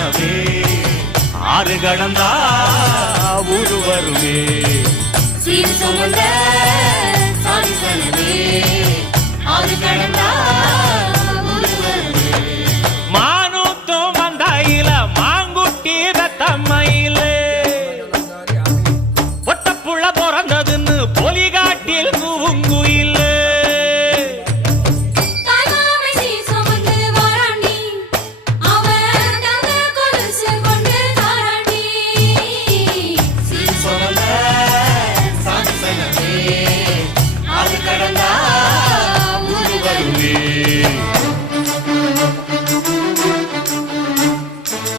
மனமே ஆறு கடந்தா ஊரு வருமே சீர் சுமந்த சாதி சனமே ஆறு கடந்தா